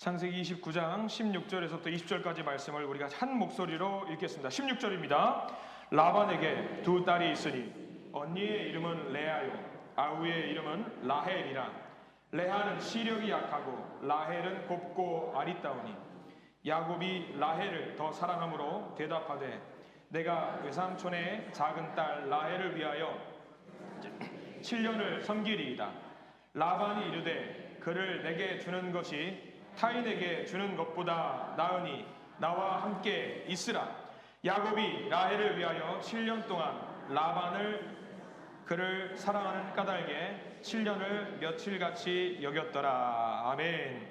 창세기 29장 16절에서부터 20절까지 말씀을 우리가 한 목소리로 읽겠습니다. 16절입니다. 라반에게 두 딸이 있으니 언니의 이름은 레아요 아우의 이름은 라헬이라. 레아는 시력이 약하고 라헬은 곱고 아리따우니 야곱이 라헬을 더 사랑함으로 대답하되 내가 외삼촌의 작은 딸 라헬을 위하여 7년을 섬기리이다. 라반이 이르되 그를 내게 주는 것이 타인에게 주는 것보다 나으니 나와 함께 있으라. 야곱이 라헬을 위하여 7년 동안 라반을 그를 사랑하는 까닭에 7년을 며칠같이 여겼더라. 아멘.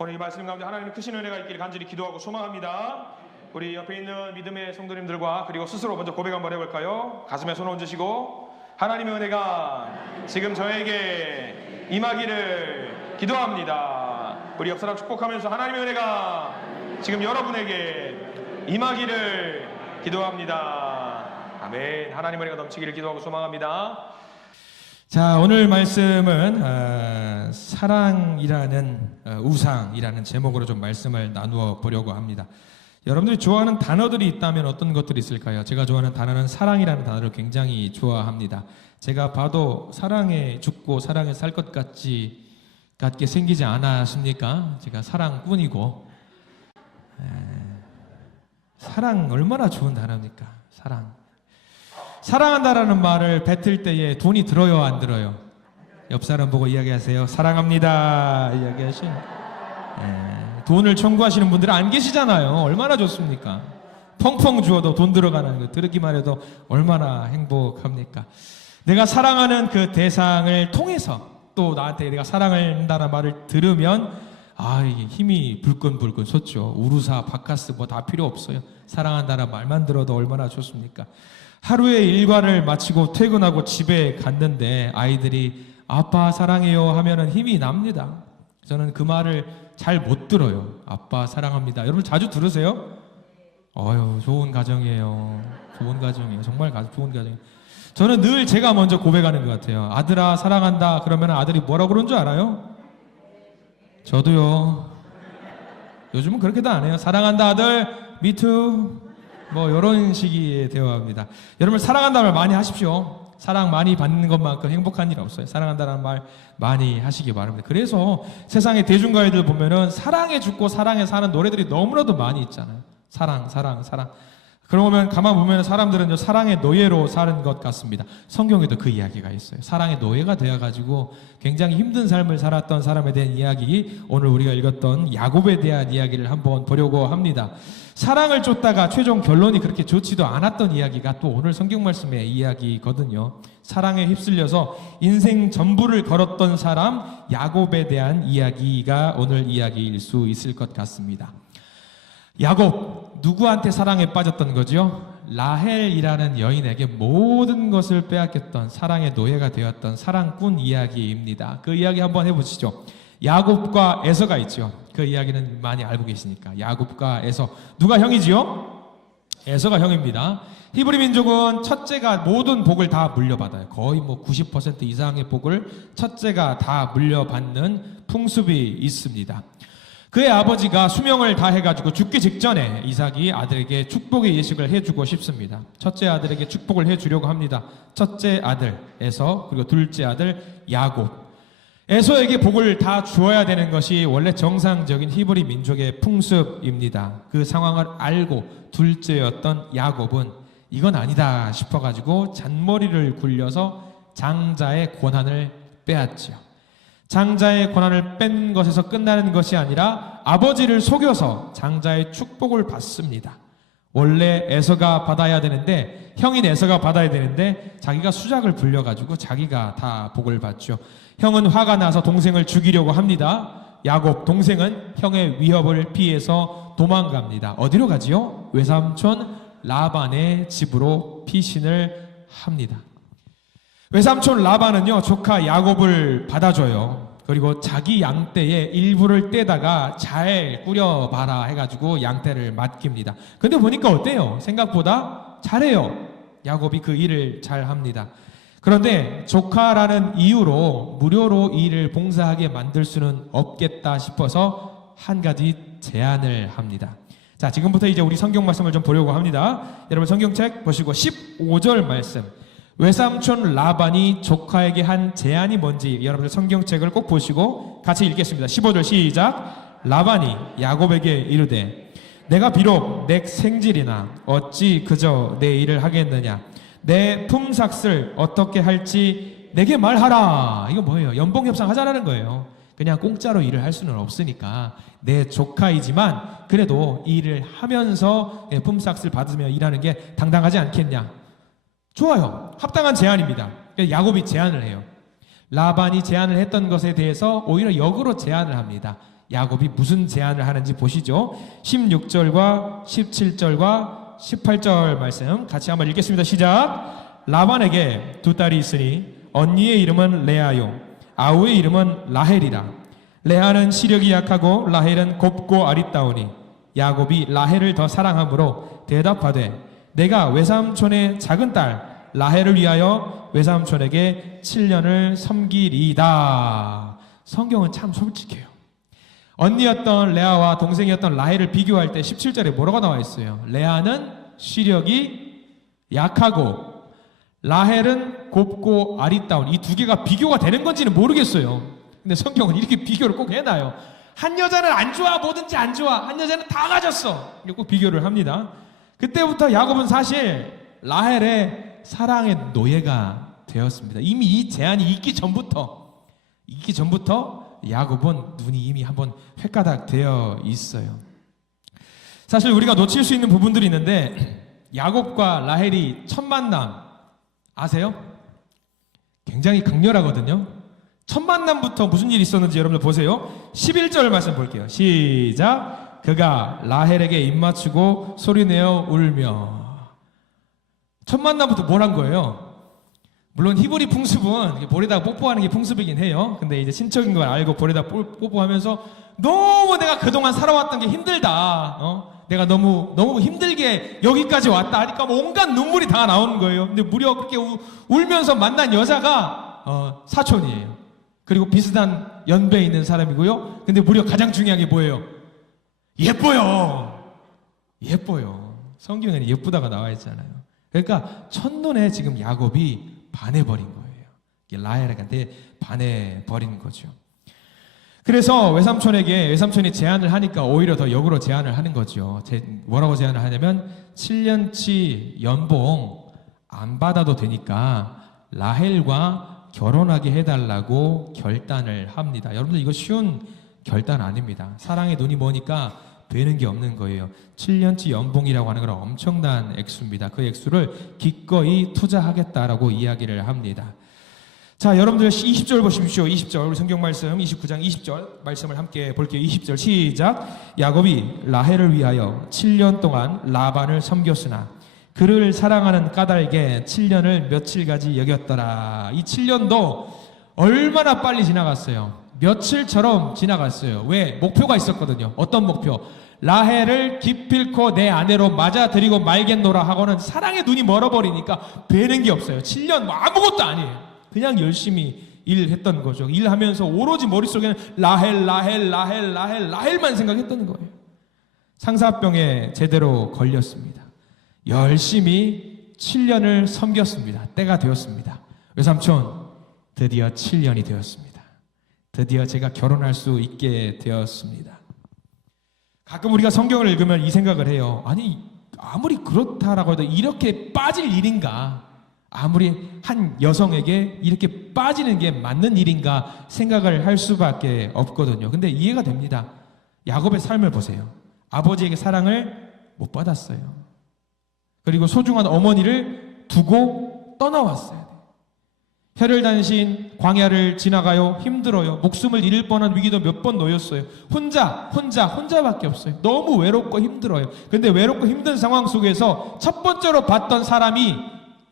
오늘 이 말씀 가운데 하나님의 크신 은혜가 있기를 간절히 기도하고 소망합니다. 우리 옆에 있는 믿음의 성도님들과 그리고 스스로 먼저 고백 한번 해볼까요? 가슴에 손 얹으시고 하나님의 은혜가 지금 저에게 임하기를 기도합니다. 우리 옆 사람 축복하면서 하나님의 은혜가 지금 여러분에게 임하기를 기도합니다. 아멘. 하나님의 은혜가 넘치기를 기도하고 소망합니다. 자, 오늘 말씀은 사랑이라는 우상이라는 제목으로 좀 말씀을 나누어 보려고 합니다. 여러분들이 좋아하는 단어들이 있다면 어떤 것들이 있을까요? 제가 좋아하는 단어는 사랑이라는 단어를 굉장히 좋아합니다. 제가 봐도 사랑에 죽고 사랑에 살 것 같게 생기지 않았습니까? 제가 사랑꾼이고 사랑 얼마나 좋은 단어입니까? 사랑한다라는 말을 뱉을 때에 돈이 들어요, 안 들어요? 옆 사람 보고 이야기하세요. 사랑합니다 이야기하시죠. 돈을 청구하시는 분들은 안 계시잖아요. 얼마나 좋습니까? 펑펑 주어도 돈 들어가는 거 들었기만 해도 얼마나 행복합니까? 내가 사랑하는 그 대상을 통해서 또 나한테 내가 사랑을 한다는 말을 들으면 이게 힘이 불끈불끈 솟죠. 우루사, 바카스 뭐 다 필요 없어요. 사랑한다는 말만 들어도 얼마나 좋습니까? 하루의 일과를 마치고 퇴근하고 집에 갔는데 아이들이 아빠 사랑해요 하면은 힘이 납니다. 저는 그 말을 잘 못 들어요. 아빠 사랑합니다. 여러분 자주 들으세요? 좋은 가정이에요. 좋은 가정이에요. 정말 좋은 가정이에요. 저는 늘 제가 먼저 고백하는 것 같아요. 아들아 사랑한다 그러면 아들이 뭐라고 그런 줄 알아요? 저도요. 요즘은 그렇게도 안 해요. 사랑한다 아들, me too. 뭐 이런 식의 대화입니다. 여러분 사랑한다는 말 많이 하십시오. 사랑 많이 받는 것만큼 행복한 일 없어요. 사랑한다는 말 많이 하시기 바랍니다. 그래서 세상의 대중가요들 보면은 사랑에 죽고 사랑에 사는 노래들이 너무나도 많이 있잖아요. 사랑. 그러면 가만 보면 사람들은 사랑의 노예로 사는 것 같습니다. 성경에도 그 이야기가 있어요. 사랑의 노예가 되어가지고 굉장히 힘든 삶을 살았던 사람에 대한 이야기, 오늘 우리가 읽었던 야곱에 대한 이야기를 한번 보려고 합니다. 사랑을 쫓다가 최종 결론이 그렇게 좋지도 않았던 이야기가 또 오늘 성경 말씀의 이야기거든요. 사랑에 휩쓸려서 인생 전부를 걸었던 사람 야곱에 대한 이야기가 오늘 이야기일 수 있을 것 같습니다. 야곱, 누구한테 사랑에 빠졌던 거죠? 라헬이라는 여인에게 모든 것을 빼앗겼던 사랑의 노예가 되었던 사랑꾼 이야기입니다. 그 이야기 한번 해보시죠. 야곱과 에서가 있죠. 그 이야기는 많이 알고 계시니까. 야곱과 에서. 누가 형이지요? 에서가 형입니다. 히브리 민족은 첫째가 모든 복을 다 물려받아요. 거의 90% 이상의 복을 첫째가 다 물려받는 풍습이 있습니다. 그의 아버지가 수명을 다해가지고 죽기 직전에 이삭이 아들에게 축복의 예식을 해주고 싶습니다. 첫째 아들에게 축복을 해주려고 합니다. 첫째 아들 에서, 그리고 둘째 아들 야곱. 에서에게 복을 다 주어야 되는 것이 원래 정상적인 히브리 민족의 풍습입니다. 그 상황을 알고 둘째였던 야곱은 이건 아니다 싶어가지고 잔머리를 굴려서 장자의 권한을 빼앗지요. 장자의 권한을 뺀 것에서 끝나는 것이 아니라 아버지를 속여서 장자의 축복을 받습니다. 원래 에서가 받아야 되는데, 형인 에서가 받아야 되는데 자기가 수작을 부려가지고 자기가 다 복을 받죠. 형은 화가 나서 동생을 죽이려고 합니다. 야곱 동생은 형의 위협을 피해서 도망갑니다. 어디로 가지요? 외삼촌 라반의 집으로 피신을 합니다. 외삼촌 라반은요, 조카 야곱을 받아줘요. 그리고 자기 양떼의 일부를 떼다가 잘 꾸려봐라 해가지고 양떼를 맡깁니다. 근데 보니까 어때요? 생각보다 잘해요. 야곱이 그 일을 잘 합니다. 그런데 조카라는 이유로 무료로 이 일을 봉사하게 만들 수는 없겠다 싶어서 한 가지 제안을 합니다. 자, 지금부터 이제 우리 성경 말씀을 좀 보려고 합니다. 여러분 성경책 보시고 15절 말씀. 외삼촌 라반이 조카에게 한 제안이 뭔지 여러분들 성경책을 꼭 보시고 같이 읽겠습니다. 15절 시작. 라반이 야곱에게 이르되 내가 비록 내 생질이나 어찌 그저 내 일을 하겠느냐. 내 품삯을 어떻게 할지 내게 말하라. 이거 뭐예요? 연봉 협상하자라는 거예요. 그냥 공짜로 일을 할 수는 없으니까 내 조카이지만 그래도 일을 하면서 품삯을 받으며 일하는 게 당당하지 않겠냐. 좋아요. 합당한 제안입니다. 야곱이 제안을 해요. 라반이 제안을 했던 것에 대해서 오히려 역으로 제안을 합니다. 야곱이 무슨 제안을 하는지 보시죠. 16절과 17절과 18절 말씀 같이 한번 읽겠습니다. 시작. 라반에게 두 딸이 있으니 언니의 이름은 레아요 아우의 이름은 라헬이라. 레아는 시력이 약하고 라헬은 곱고 아리따우니 야곱이 라헬을 더 사랑하므로 대답하되 내가 외삼촌의 작은 딸 라헬을 위하여 외삼촌에게 7년을 섬기리이다. 성경은 참 솔직해요. 언니였던 레아와 동생이었던 라헬을 비교할 때 17절에 뭐라고 나와 있어요? 레아는 시력이 약하고 라헬은 곱고 아리따운. 이 두 개가 비교가 되는 건지는 모르겠어요. 근데 성경은 이렇게 비교를 꼭 해놔요. 한 여자는 안 좋아, 뭐든지 안 좋아. 한 여자는 다 가졌어. 이렇게 꼭 비교를 합니다. 그때부터 야곱은 사실 라헬의 사랑의 노예가 되었습니다. 이미 이 제안이 있기 전부터 야곱은 눈이 이미 한번 횟가닥 되어 있어요. 사실 우리가 놓칠 수 있는 부분들이 있는데 야곱과 라헬이 첫 만남 아세요? 굉장히 강렬하거든요. 첫 만남부터 무슨 일이 있었는지 여러분들 보세요. 11절 말씀 볼게요. 시작. 그가 라헬에게 입맞추고 소리내어 울며. 첫 만남부터 뭘 한 거예요? 물론 히브리 풍습은 볼에다가 뽀뽀하는 게 풍습이긴 해요. 근데 이제 친척인 걸 알고 볼에다 뽀뽀하면서 너무 내가 그동안 살아왔던 게 힘들다. 내가 너무 힘들게 여기까지 왔다 하니까 온갖 눈물이 다 나오는 거예요. 근데 무려 그렇게 울면서 만난 여자가 사촌이에요. 그리고 비슷한 연배에 있는 사람이고요. 근데 무려 가장 중요한 게 뭐예요? 예뻐요. 성경에는 예쁘다가 나와 있잖아요. 그러니까 첫눈에 지금 야곱이 반해버린 거예요. 라헬한테 반해버린 거죠. 그래서 외삼촌이 제안을 하니까 오히려 더 역으로 제안을 하는 거죠. 뭐라고 제안을 하냐면 7년치 연봉 안 받아도 되니까 라헬과 결혼하게 해달라고 결단을 합니다. 여러분들 이거 쉬운 결단 아닙니다. 사랑의 눈이 머니까 되는 게 없는 거예요. 7년치 연봉이라고 하는 건 엄청난 액수입니다. 그 액수를 기꺼이 투자하겠다라고 이야기를 합니다. 자, 여러분들 20절 보십시오. 20절 우리 성경 말씀 29장 20절 말씀을 함께 볼게요. 20절 시작. 야곱이 라헬을 위하여 7년 동안 라반을 섬겼으나 그를 사랑하는 까닭에 7년을 며칠까지 여겼더라. 이 7년도 얼마나 빨리 지나갔어요. 며칠처럼 지나갔어요. 왜? 목표가 있었거든요. 어떤 목표? 라헬을 기필코 내 아내로 맞아들이고 말겠노라 하고는 사랑의 눈이 멀어버리니까 되는 게 없어요. 7년 뭐 아무것도 아니에요. 그냥 열심히 일했던 거죠. 일하면서 오로지 머릿속에는 라헬만 생각했던 거예요. 상사병에 제대로 걸렸습니다. 열심히 7년을 섬겼습니다. 때가 되었습니다. 외삼촌, 드디어 7년이 되었습니다. 드디어 제가 결혼할 수 있게 되었습니다. 가끔 우리가 성경을 읽으면 이 생각을 해요. 아니, 아무리 그렇다라고 해도 이렇게 빠질 일인가? 아무리 한 여성에게 이렇게 빠지는 게 맞는 일인가 생각을 할 수밖에 없거든요. 근데 이해가 됩니다. 야곱의 삶을 보세요. 아버지에게 사랑을 못 받았어요. 그리고 소중한 어머니를 두고 떠나왔어요. 혈혈단신 광야를 지나가요. 힘들어요. 목숨을 잃을 뻔한 위기도 몇 번 놓였어요. 혼자밖에 없어요. 너무 외롭고 힘들어요. 근데 외롭고 힘든 상황 속에서 첫 번째로 봤던 사람이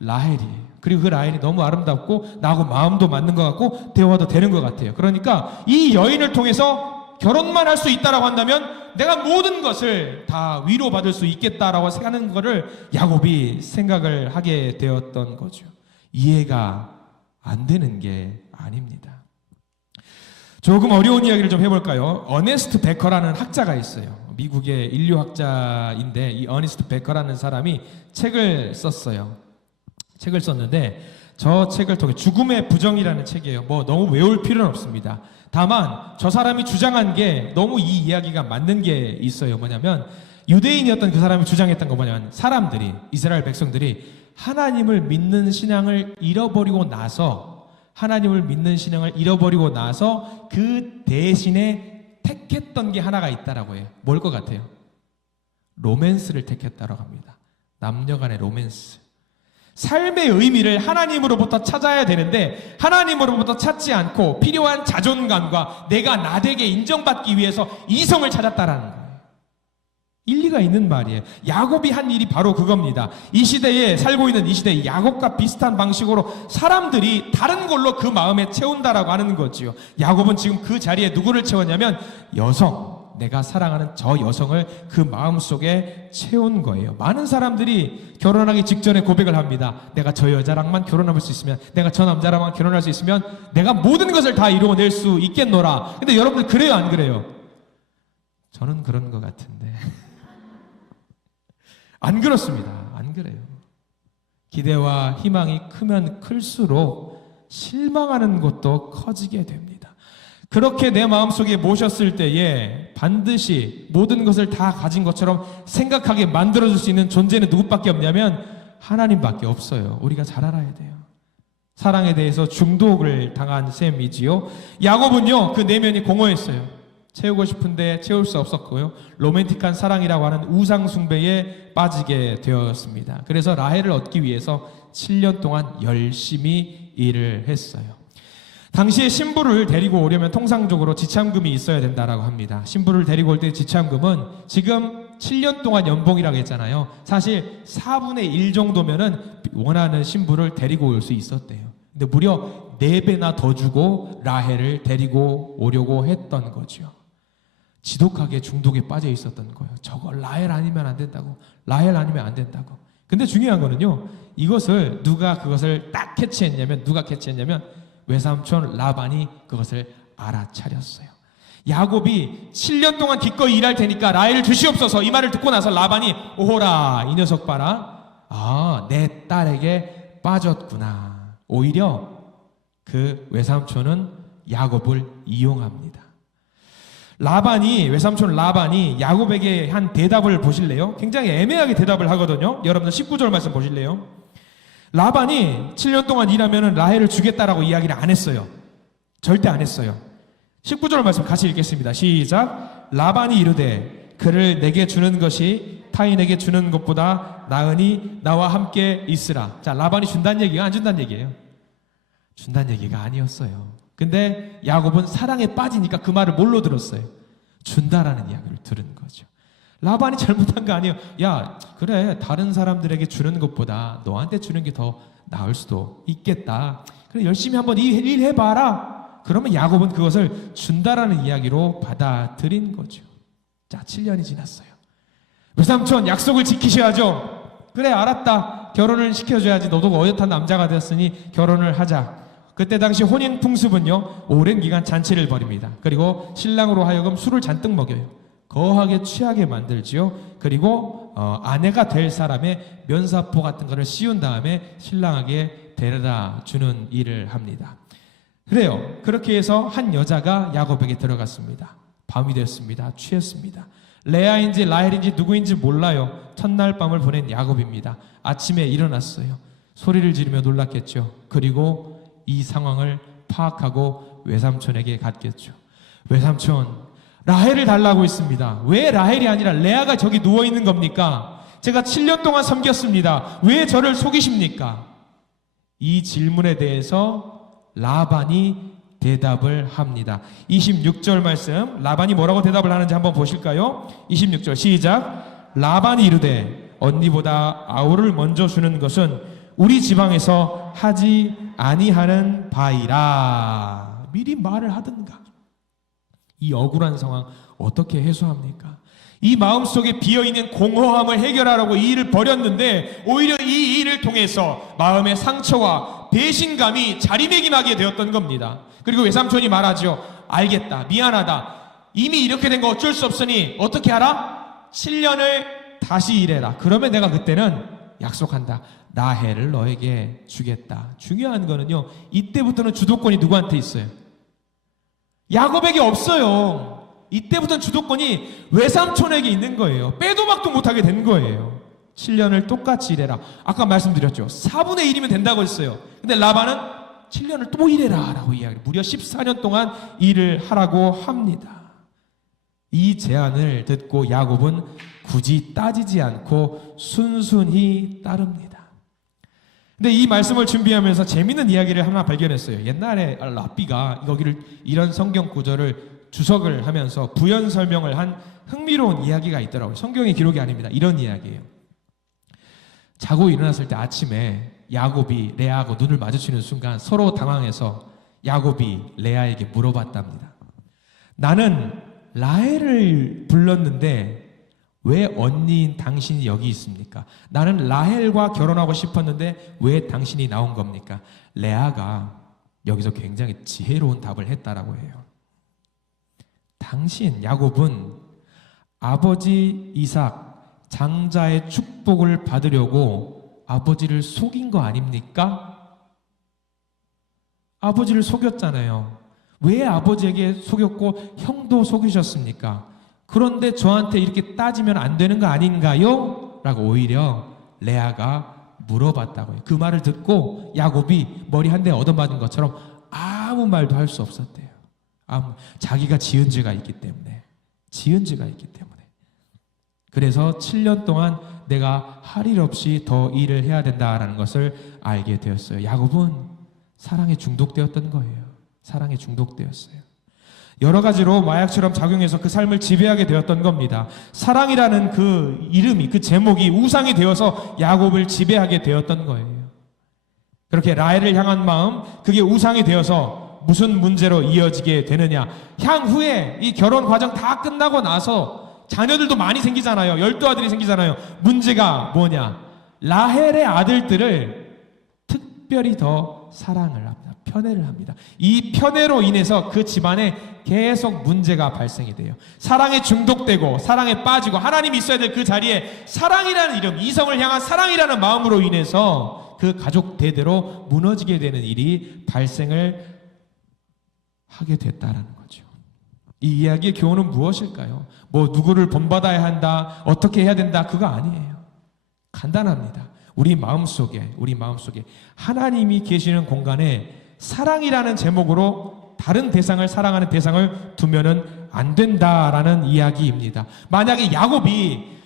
라헬이에요. 그리고 그 라헬이 너무 아름답고 나하고 마음도 맞는 것 같고 대화도 되는 것 같아요. 그러니까 이 여인을 통해서 결혼만 할 수 있다라고 한다면 내가 모든 것을 다 위로받을 수 있겠다라고 하는 거를 야곱이 생각을 하게 되었던 거죠. 이해가 안 되는 게 아닙니다. 조금 어려운 이야기를 좀 해볼까요? 어네스트 베커라는 학자가 있어요. 미국의 인류학자인데 이 어네스트 베커라는 사람이 책을 썼어요. 책을 썼는데 저 책을 통해 죽음의 부정이라는 책이에요. 뭐 너무 외울 필요는 없습니다. 다만 저 사람이 주장한 게 너무 이 이야기가 맞는 게 있어요. 뭐냐면 유대인이었던 그 사람이 주장했던 거 뭐냐면 사람들이 이스라엘 백성들이 하나님을 믿는 신앙을 잃어버리고 나서 그 대신에 택했던 게 하나가 있다라고 해요. 뭘 것 같아요? 로맨스를 택했다라고 합니다. 남녀 간의 로맨스. 삶의 의미를 하나님으로부터 찾아야 되는데 하나님으로부터 찾지 않고 필요한 자존감과 내가 나되게 인정받기 위해서 이성을 찾았다라는 거예요. 일리가 있는 말이에요. 야곱이 한 일이 바로 그겁니다. 이 시대에 살고 있는 이 시대에 야곱과 비슷한 방식으로 사람들이 다른 걸로 그 마음에 채운다라고 하는 거지요. 야곱은 지금 그 자리에 누구를 채웠냐면 여성, 내가 사랑하는 저 여성을 그 마음속에 채운 거예요. 많은 사람들이 결혼하기 직전에 고백을 합니다. 내가 저 여자랑만 결혼할 수 있으면, 내가 저 남자랑만 결혼할 수 있으면 내가 모든 것을 다 이루어낼 수 있겠노라. 근데 여러분들 그래요, 안 그래요? 저는 그런 것 같은데 안 그렇습니다. 안 그래요. 기대와 희망이 크면 클수록 실망하는 것도 커지게 됩니다. 그렇게 내 마음속에 모셨을 때에 반드시 모든 것을 다 가진 것처럼 생각하게 만들어줄 수 있는 존재는 누구밖에 없냐면 하나님밖에 없어요. 우리가 잘 알아야 돼요. 사랑에 대해서 중독을 당한 셈이지요. 야곱은요, 그 내면이 공허했어요. 채우고 싶은데 채울 수 없었고요. 로맨틱한 사랑이라고 하는 우상 숭배에 빠지게 되었습니다. 그래서 라헬을 얻기 위해서 7년 동안 열심히 일을 했어요. 당시에 신부를 데리고 오려면 통상적으로 지참금이 있어야 된다라고 합니다. 신부를 데리고 올 때 지참금은 지금 7년 동안 연봉이라고 했잖아요. 사실 4분의 1 정도면은 원하는 신부를 데리고 올 수 있었대요. 근데 무려 4배나 더 주고 라헬을 데리고 오려고 했던 거죠. 지독하게 중독에 빠져 있었던 거예요. 저거 라헬 아니면 안 된다고. 라헬 아니면 안 된다고. 근데 중요한 거는요. 이것을 누가 그것을 딱 캐치했냐면 누가 캐치했냐면 외삼촌 라반이 그것을 알아차렸어요. 야곱이 7년 동안 기꺼이 일할 테니까 라헬을 주시옵소서 이 말을 듣고 나서 라반이 오호라 이 녀석 봐라. 아, 내 딸에게 빠졌구나. 오히려 그 외삼촌은 야곱을 이용합니다. 외삼촌 라반이 야곱에게 한 대답을 보실래요? 굉장히 애매하게 대답을 하거든요. 여러분들 19절 말씀 보실래요? 라반이 7년 동안 일하면 라헬을 주겠다라고 이야기를 안 했어요. 절대 안 했어요. 19절 말씀 같이 읽겠습니다. 시작. 라반이 이르되 그를 내게 주는 것이 타인에게 주는 것보다 나으니 나와 함께 있으라. 자, 라반이 준다는 얘기가 안 준다는 얘기예요. 준다는 얘기가 아니었어요. 근데 야곱은 사랑에 빠지니까 그 말을 뭘로 들었어요? 준다라는 이야기를 들은 거죠. 라반이 잘못한 거 아니에요. 야, 그래, 다른 사람들에게 주는 것보다 너한테 주는 게 더 나을 수도 있겠다. 그래, 열심히 한번 일 해봐라. 그러면 야곱은 그것을 준다라는 이야기로 받아들인 거죠. 자, 7년이 지났어요. 외삼촌, 약속을 지키셔야죠. 그래, 알았다. 결혼을 시켜줘야지. 너도 어엿한 남자가 되었으니 결혼을 하자. 그때 당시 혼인 풍습은요, 오랜 기간 잔치를 벌입니다. 그리고 신랑으로 하여금 술을 잔뜩 먹여요. 거하게 취하게 만들지요. 그리고 아내가 될 사람의 면사포 같은 거를 씌운 다음에 신랑에게 데려다 주는 일을 합니다. 그래요. 그렇게 해서 한 여자가 야곱에게 들어갔습니다. 밤이 됐습니다. 취했습니다. 레아인지 라헬인지 누구인지 몰라요. 첫날 밤을 보낸 야곱입니다. 아침에 일어났어요. 소리를 지르며 놀랐겠죠. 그리고 이 상황을 파악하고 외삼촌에게 갔겠죠. 외삼촌, 라헬을 달라고 했습니다. 왜 라헬이 아니라 레아가 저기 누워있는 겁니까? 제가 7년 동안 섬겼습니다. 왜 저를 속이십니까? 이 질문에 대해서 라반이 대답을 합니다. 26절 말씀, 라반이 뭐라고 대답을 하는지 한번 보실까요? 26절 시작. 라반이 이르되 언니보다 아우를 먼저 주는 것은 우리 지방에서 하지 아니하는 바이라. 미리 말을 하든가. 이 억울한 상황 어떻게 해소합니까? 이 마음속에 비어있는 공허함을 해결하라고 이 일을 벌였는데 오히려 이 일을 통해서 마음의 상처와 배신감이 자리매김하게 되었던 겁니다. 그리고 외삼촌이 말하죠. 알겠다. 미안하다. 이미 이렇게 된 거 어쩔 수 없으니 어떻게 하라? 7년을 다시 일해라. 그러면 내가 그때는 약속한다. 라헬을 너에게 주겠다. 중요한 거는요, 이때부터는 주도권이 누구한테 있어요? 야곱에게 없어요. 이때부터는 주도권이 외삼촌에게 있는 거예요. 빼도 박도 못하게 된 거예요. 7년을 똑같이 일해라. 아까 말씀드렸죠. 4분의 1이면 된다고 했어요. 근데 라반은 7년을 또 일해라 라고 이야기해요. 무려 14년 동안 일을 하라고 합니다. 이 제안을 듣고 야곱은 굳이 따지지 않고 순순히 따릅니다. 근데 이 말씀을 준비하면서 재미있는 이야기를 하나 발견했어요. 옛날에 랍비가 여기를 이런 성경 구절을 주석을 하면서 부연 설명을 한 흥미로운 이야기가 있더라고요. 성경의 기록이 아닙니다. 이런 이야기예요. 자고 일어났을 때 아침에 야곱이 레아하고 눈을 마주치는 순간 서로 당황해서 야곱이 레아에게 물어봤답니다. 나는 라헬을 불렀는데 왜 언니인 당신이 여기 있습니까? 나는 라헬과 결혼하고 싶었는데 왜 당신이 나온 겁니까? 레아가 여기서 굉장히 지혜로운 답을 했다라고 해요. 당신 야곱은 아버지 이삭 장자의 축복을 받으려고 아버지를 속인 거 아닙니까? 아버지를 속였잖아요. 왜 아버지에게 속였고 형도 속이셨습니까? 그런데 저한테 이렇게 따지면 안 되는 거 아닌가요? 라고 오히려 레아가 물어봤다고요. 그 말을 듣고 야곱이 머리 한 대 얻어맞은 것처럼 아무 말도 할 수 없었대요. 자기가 지은 죄가 있기 때문에. 그래서 7년 동안 내가 할 일 없이 더 일을 해야 된다라는 것을 알게 되었어요. 야곱은 사랑에 중독되었던 거예요. 사랑에 중독되었어요. 여러 가지로 마약처럼 작용해서 그 삶을 지배하게 되었던 겁니다. 사랑이라는 그 이름이, 그 제목이 우상이 되어서 야곱을 지배하게 되었던 거예요. 그렇게 라헬을 향한 마음, 그게 우상이 되어서 무슨 문제로 이어지게 되느냐. 향후에 이 결혼 과정 다 끝나고 나서 자녀들도 많이 생기잖아요. 12아들이 생기잖아요. 문제가 뭐냐. 라헬의 아들들을 특별히 더 사랑을 합니다. 편애를 합니다. 이 편애로 인해서 그 집안에 계속 문제가 발생이 돼요. 사랑에 중독되고 사랑에 빠지고 하나님이 있어야 될 그 자리에 사랑이라는 이름, 이성을 향한 사랑이라는 마음으로 인해서 그 가족 대대로 무너지게 되는 일이 발생을 하게 됐다라는 거죠. 이 이야기의 교훈은 무엇일까요? 뭐 누구를 본받아야 한다, 어떻게 해야 된다, 그거 아니에요. 간단합니다. 우리 마음속에 하나님이 계시는 공간에 사랑이라는 제목으로 다른 대상을 사랑하는 대상을 두면은 안 된다라는 이야기입니다. 만약에 야곱이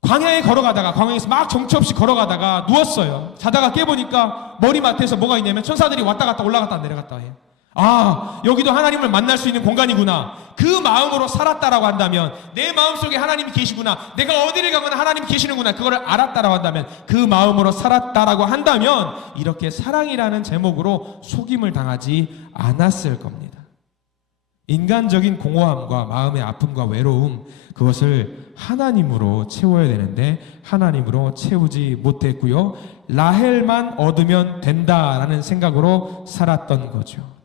광야에 걸어가다가 광야에서 막 정처 없이 걸어가다가 누웠어요. 자다가 깨보니까 머리맡에서 뭐가 있냐면 천사들이 왔다 갔다 올라갔다 내려갔다 해요. 아, 여기도 하나님을 만날 수 있는 공간이구나. 그 마음으로 살았다라고 한다면, 내 마음속에 하나님이 계시구나, 내가 어디를 가거나 하나님이 계시는구나, 그거를 알았다라고 한다면, 그 마음으로 살았다라고 한다면 이렇게 사랑이라는 제목으로 속임을 당하지 않았을 겁니다. 인간적인 공허함과 마음의 아픔과 외로움, 그것을 하나님으로 채워야 되는데 하나님으로 채우지 못했고요. 라헬만 얻으면 된다라는 생각으로 살았던 거죠.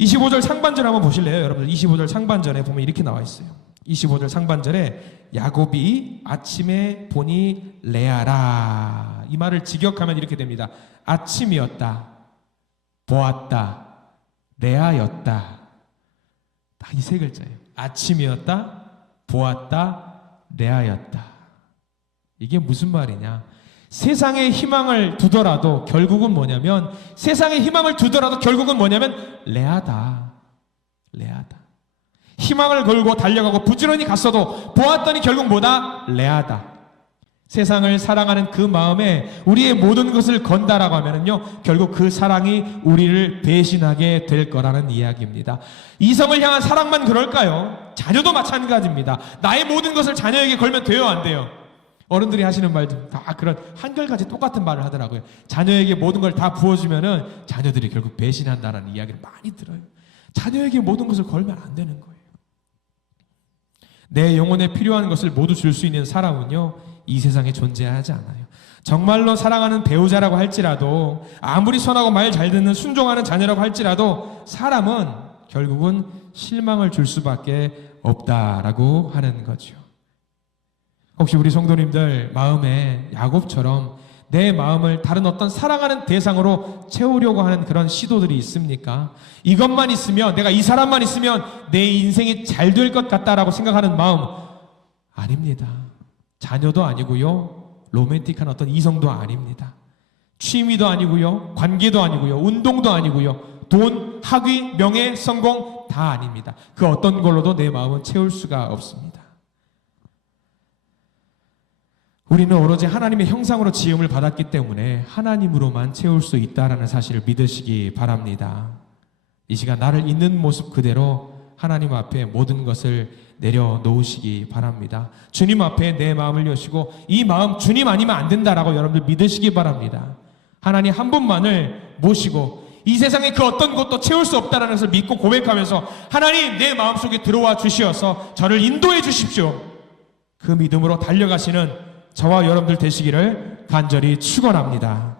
25절 상반절 한번 보실래요? 여러분들 25절 상반절에 보면 이렇게 나와 있어요. 25절 상반절에 야곱이 아침에 보니 레아라, 이 말을 직역하면 이렇게 됩니다. 아침이었다, 보았다, 레아였다. 딱 이 세 글자예요. 아침이었다, 보았다, 레아였다. 이게 무슨 말이냐? 세상에 희망을 두더라도 결국은 뭐냐면, 세상에 희망을 두더라도 결국은 뭐냐면 레아다. 희망을 걸고 달려가고 부지런히 갔어도 보았더니 결국 뭐다? 레아다. 세상을 사랑하는 그 마음에 우리의 모든 것을 건다라고 하면은요, 결국 그 사랑이 우리를 배신하게 될 거라는 이야기입니다. 이성을 향한 사랑만 그럴까요? 자녀도 마찬가지입니다. 나의 모든 것을 자녀에게 걸면 돼요, 안 돼요? 어른들이 하시는 말도 다 그런 한결같이 똑같은 말을 하더라고요. 자녀에게 모든 걸 다 부어주면은 자녀들이 결국 배신한다는 이야기를 많이 들어요. 자녀에게 모든 것을 걸면 안 되는 거예요. 내 영혼에 필요한 것을 모두 줄 수 있는 사람은요, 이 세상에 존재하지 않아요. 정말로 사랑하는 배우자라고 할지라도, 아무리 선하고 말 잘 듣는 순종하는 자녀라고 할지라도 사람은 결국은 실망을 줄 수밖에 없다라고 하는 거죠. 혹시 우리 성도님들 마음에 야곱처럼 내 마음을 다른 어떤 사랑하는 대상으로 채우려고 하는 그런 시도들이 있습니까? 이것만 있으면, 내가 이 사람만 있으면 내 인생이 잘 될 것 같다라고 생각하는 마음 아닙니다. 자녀도 아니고요, 로맨틱한 어떤 이성도 아닙니다. 취미도 아니고요, 관계도 아니고요, 운동도 아니고요, 돈, 학위, 명예, 성공 다 아닙니다. 그 어떤 걸로도 내 마음은 채울 수가 없습니다. 우리는 오로지 하나님의 형상으로 지음을 받았기 때문에 하나님으로만 채울 수 있다라는 사실을 믿으시기 바랍니다. 이 시간 나를 있는 모습 그대로 하나님 앞에 모든 것을 내려놓으시기 바랍니다. 주님 앞에 내 마음을 여시고 이 마음 주님 아니면 안 된다라고 여러분들 믿으시기 바랍니다. 하나님 한 분만을 모시고 이 세상에 그 어떤 것도 채울 수 없다는 것을 믿고 고백하면서 하나님 내 마음속에 들어와 주시어서 저를 인도해 주십시오. 그 믿음으로 달려가시는 저와 여러분들 되시기를 간절히 축원합니다.